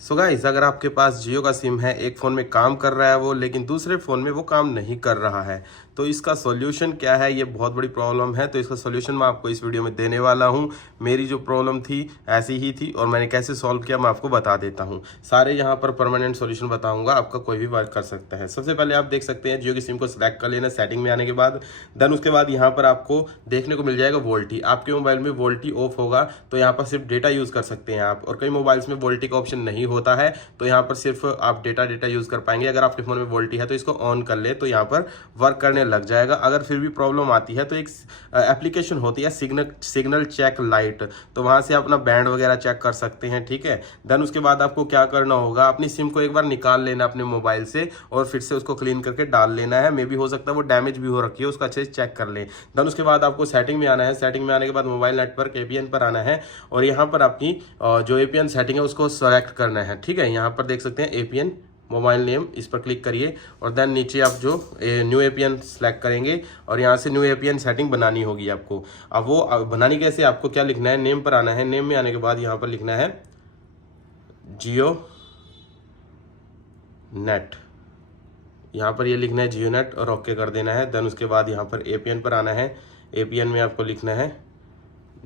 So guys, अगर आपके पास जियो का सिम है, एक फ़ोन में काम कर रहा है वो, लेकिन दूसरे फ़ोन में वो काम नहीं कर रहा है, तो इसका सॉल्यूशन क्या है? ये बहुत बड़ी प्रॉब्लम है। तो इसका सॉल्यूशन मैं आपको इस वीडियो में देने वाला हूँ। मेरी जो प्रॉब्लम थी ऐसी ही थी और मैंने कैसे सॉल्व किया मैं आपको बता देता हूँ। सारे यहाँ पर परमानेंट सॉल्यूशन बताऊँगा, आपका कोई भी वर्क कर सकता है। सबसे पहले आप देख सकते हैं जियो की सिम को सिलेक्ट कर लेना सेटिंग में आने के बाद। देन उसके बाद यहाँ पर आपको देखने को मिल जाएगा वोल्टी। आपके मोबाइल में वोल्टी ऑफ होगा तो यहाँ पर सिर्फ डेटा यूज़ कर सकते हैं आप, और कई मोबाइल्स में वोल्टी का ऑप्शन नहीं होता है, तो यहाँ पर सिर्फ आप डेटा यूज़ कर पाएंगे। अगर आपके फ़ोन में वोल्टी है तो इसको ऑन कर ले, तो यहाँ पर वर्क करने लग जाएगा। अगर फिर भी प्रॉब्लम आती है तो एक एप्लीकेशन होती है सिग्नल चेक लाइट, तो वहाँ से अपना बैंड वगैरह चेक कर सकते हैं, ठीक है। देन उसके बाद आपको क्या करना होगा, अपनी सिम को एक बार निकाल लेना अपने मोबाइल से और फिर से उसको क्लीन करके डाल लेना है। मे भी हो सकता है वो डैमेज भी हो रखी है, उसको अच्छे से चेक कर लें। देन उसके बाद आपको सेटिंग में आना है। सेटिंग में आने के बाद मोबाइल नेटवर्क एपीएन पर आना है और यहाँ पर अपनी जो एपीएन सेटिंग है उसको सेलेक्ट करना है, ठीक है। यहाँ पर देख सकते हैं एपीएन मोबाइल नेम, इस पर क्लिक करिए और देन नीचे आप जो न्यू एपीएन सेलेक्ट करेंगे और यहाँ से न्यू एपीएन सेटिंग बनानी होगी आपको। अब वो बनानी कैसे, आपको क्या लिखना है, नेम पर आना है। नेम में आने के बाद यहाँ पर लिखना है जियो नेट, यहाँ पर ये लिखना है जियो नेट और ओके कर देना है। देन उसके बाद यहाँ पर एपीएन पर आना है। एपीएन में आपको लिखना है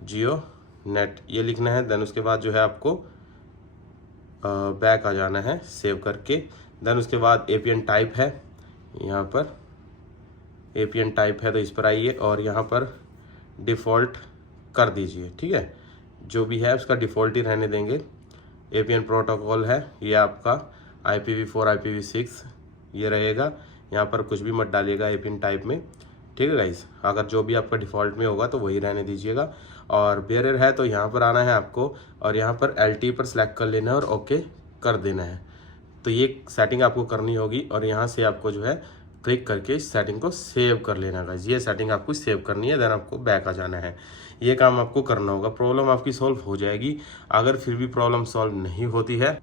जियो नेट, ये लिखना है। देन उसके बाद जो है आपको बैक आ जाना है सेव करके। देन उसके बाद एपीएन टाइप है, यहाँ पर एपीएन टाइप है तो इस पर आइए और यहाँ पर डिफ़ॉल्ट कर दीजिए, ठीक है। जो भी है उसका डिफ़ॉल्ट ही रहने देंगे। एपीएन प्रोटोकॉल है ये आपका IPv4 IPv6 ये रहेगा। यहाँ पर कुछ भी मत डालिएगा एपीएन टाइप में, ठीक है गाइस। अगर जो भी आपका डिफ़ॉल्ट में होगा तो वही रहने दीजिएगा। और बेरियर है तो यहाँ पर आना है आपको और यहाँ पर LTE पर सिलेक्ट कर लेना है और ओके कर देना है। तो ये सेटिंग आपको करनी होगी और यहाँ से आपको जो है क्लिक करके इस सेटिंग को सेव कर लेना गाइस। ये सेटिंग आपको सेव करनी है, देन आपको बैक आ जाना है। ये काम आपको करना होगा, प्रॉब्लम आपकी सॉल्व हो जाएगी। अगर फिर भी प्रॉब्लम सॉल्व नहीं होती है,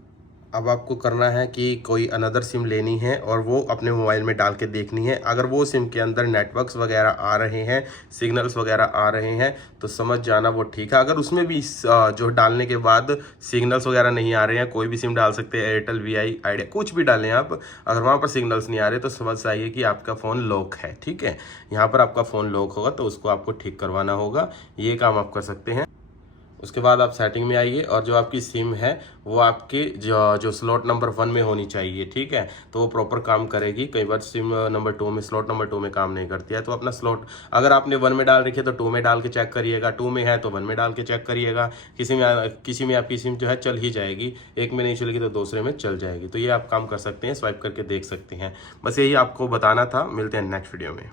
अब आपको करना है कि कोई अनदर सिम लेनी है और वो अपने मोबाइल में डाल के देखनी है। अगर वो सिम के अंदर नेटवर्क्स वगैरह आ रहे हैं, सिग्नल्स वगैरह आ रहे हैं तो समझ जाना वो ठीक है। अगर उसमें भी जो डालने के बाद सिग्नल्स वगैरह नहीं आ रहे हैं, कोई भी सिम डाल सकते हैं, एयरटेल, VI, आइडिया, कुछ भी डालें आप, अगर वहाँ पर सिग्नल्स नहीं आ रहे तो समझ जाइए कि आपका फ़ोन लॉक है, ठीक है। यहाँ पर आपका फ़ोन लॉक होगा तो उसको आपको ठीक करवाना होगा। ये काम आप कर सकते हैं। उसके बाद आप सेटिंग में आइए और जो आपकी सिम है वो आपके जो स्लॉट नंबर 1 में होनी चाहिए, ठीक है। तो वो प्रॉपर काम करेगी। कई बार सिम नंबर 2 में, स्लॉट नंबर 2 में काम नहीं करती है, तो अपना स्लॉट अगर आपने 1 में डाल रखी है तो 2 में डाल के चेक करिएगा, 2 में है तो 1 में डाल के चेक करिएगा। किसी में आपकी सिम जो है चल ही जाएगी, एक में नहीं चलेगी तो दूसरे में चल जाएगी। तो ये आप काम कर सकते हैं, स्वाइप करके देख सकते हैं। बस यही आपको बताना था। मिलते हैं नेक्स्ट वीडियो में।